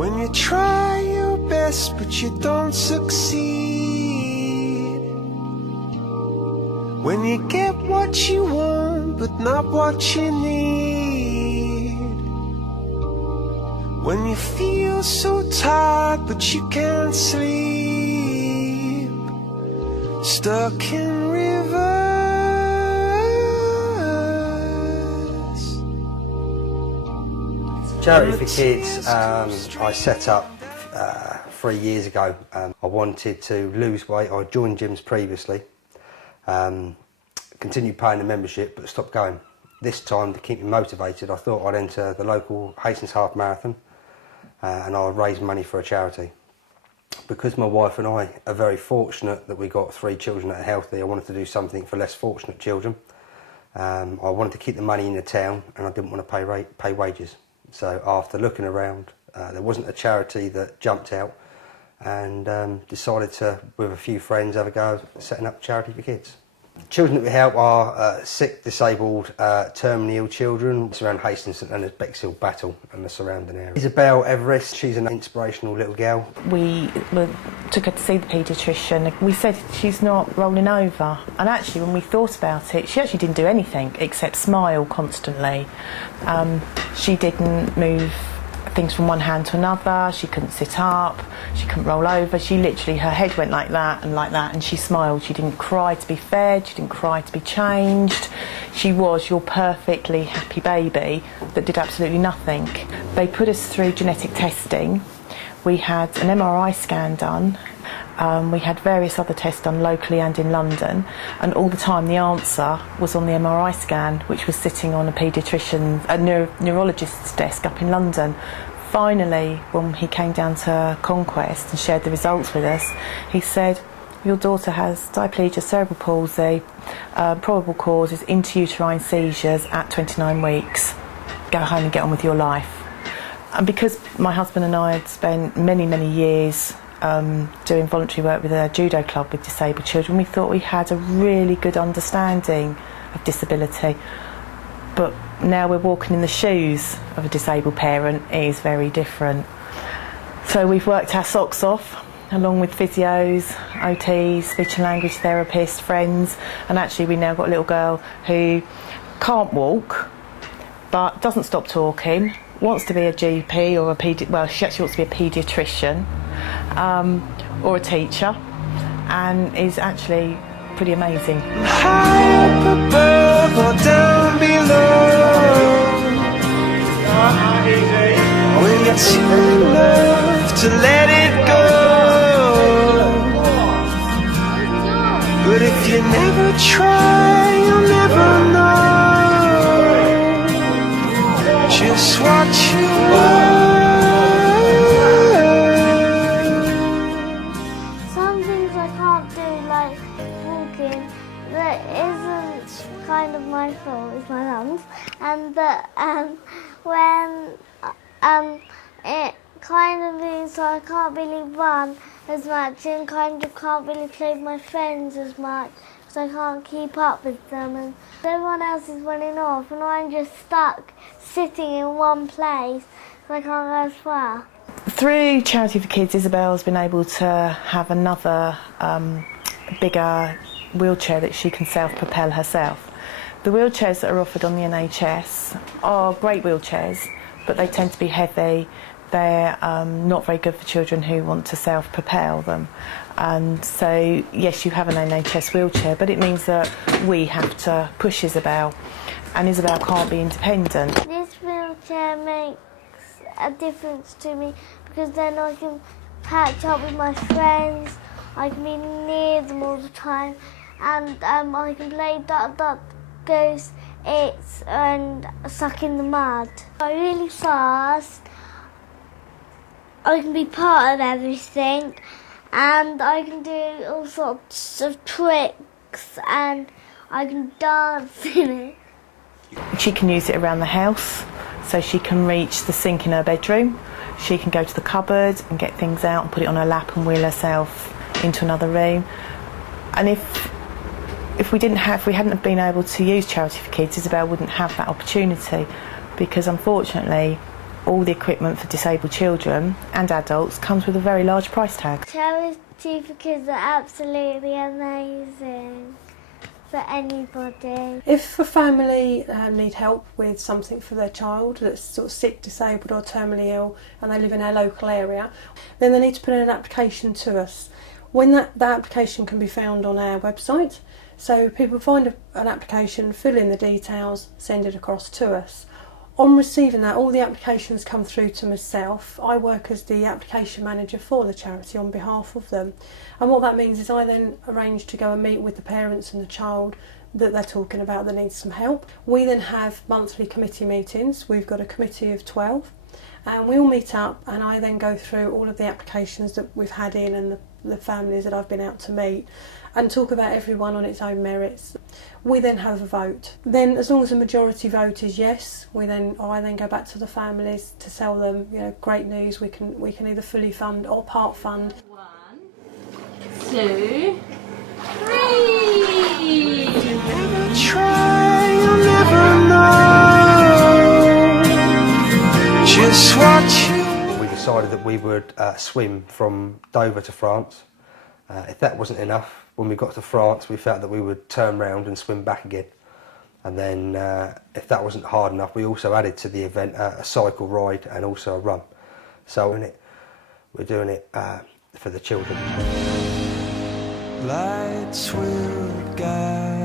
When you try your best but you don't succeed, when you get what you want but not what you need, when you feel so tired but you can't sleep, stuck in rivers. Charity for Kids I set up 3 years ago. I wanted to lose weight. I joined gyms previously, continued paying the membership but stopped going. This time, to keep me motivated, I thought I'd enter the local Hastings Half Marathon and I'll raise money for a charity. Because my wife and I are very fortunate that we got 3 children that are healthy, I wanted to do something for less fortunate children. I wanted to keep the money in the town and I didn't want to pay wages. So after looking around, there wasn't a charity that jumped out, and decided to, with a few friends, have a go at setting up Charity for Kids. Children that we help are sick, disabled, terminally ill children. It's around Hastings and the Bexhill Battle and the surrounding area. Isabel Everest, she's an inspirational little girl. We took her to see the paediatrician. We said she's not rolling over, and actually when we thought about it, she actually didn't do anything except smile constantly. She didn't move things from one hand to another, she couldn't sit up, she couldn't roll over, she literally, her head went like that, and she smiled. She didn't cry to be fed, she didn't cry to be changed. She was your perfectly happy baby that did absolutely nothing. They put us through genetic testing. We had an MRI scan done. We had various other tests done locally and in London, and all the time the answer was on the MRI scan, which was sitting on a neurologist's desk up in London. Finally, when he came down to Conquest and shared the results with us, he said, "Your daughter has diplegia, cerebral palsy, probable cause is intrauterine seizures at 29 weeks. Go home and get on with your life." And because my husband and I had spent many, many years doing voluntary work with a judo club with disabled children, we thought we had a really good understanding of disability. But now we're walking in the shoes of a disabled parent, it is very different. So we've worked our socks off, along with physios, OTs, speech and language therapists, friends, and actually we now got a little girl who can't walk, but doesn't stop talking, wants to be a GP or she actually wants to be a paediatrician, or a teacher, and is actually pretty amazing. High up above or down below, when you're too loved to let it go. But if you never try, you'll never know just what you are. Kind of my fault, it's my mum's, and that when it kind of means so I can't really run as much and kind of can't really play with my friends as much because I can't keep up with them, and everyone else is running off and I'm just stuck sitting in one place so I can't go as far. Through Charity for Kids, Isabel's been able to have another bigger wheelchair that she can self-propel herself. The wheelchairs that are offered on the NHS are great wheelchairs, but they tend to be heavy. They're not very good for children who want to self-propel them. And so, yes, you have an NHS wheelchair, but it means that we have to push Isabel, and Isabel can't be independent. This wheelchair makes a difference to me because then I can catch up with my friends, I can be near them all the time, and I can play duck, duck, goose, it's and suck in the mud. I'm really fast, I can be part of everything, and I can do all sorts of tricks, and I can dance in it. She can use it around the house, so she can reach the sink in her bedroom, she can go to the cupboard and get things out and put it on her lap and wheel herself into another room. And if we hadn't have been able to use Charity for Kids, Isabel wouldn't have that opportunity, because unfortunately all the equipment for disabled children and adults comes with a very large price tag. Charity for kids are absolutely amazing for anybody. If a family need help with something for their child that's sort of sick, disabled or terminally ill and they live in our local area, then they need to put in an application to us. When that application can be found on our website, so people find an application, fill in the details, send it across to us. On receiving that, all the applications come through to myself. I work as the application manager for the charity on behalf of them. And what that means is I then arrange to go and meet with the parents and the child that they're talking about that needs some help. We then have monthly committee meetings. We've got a committee of 12 and we all meet up, and I then go through all of the applications that we've had in and the families that I've been out to meet and talk about everyone on its own merits. We then have a vote. Then, as long as the majority vote is yes, I then go back to the families to tell them, you know, great news. We can either fully fund or part fund. 1, 2, 3. Try, you'll never know just what you. We decided that we would swim from Dover to France. If that wasn't enough, when we got to France, we felt that we would turn round and swim back again. And then, if that wasn't hard enough, we also added to the event a cycle ride and also a run. So we're doing it for the children. Lights will guide.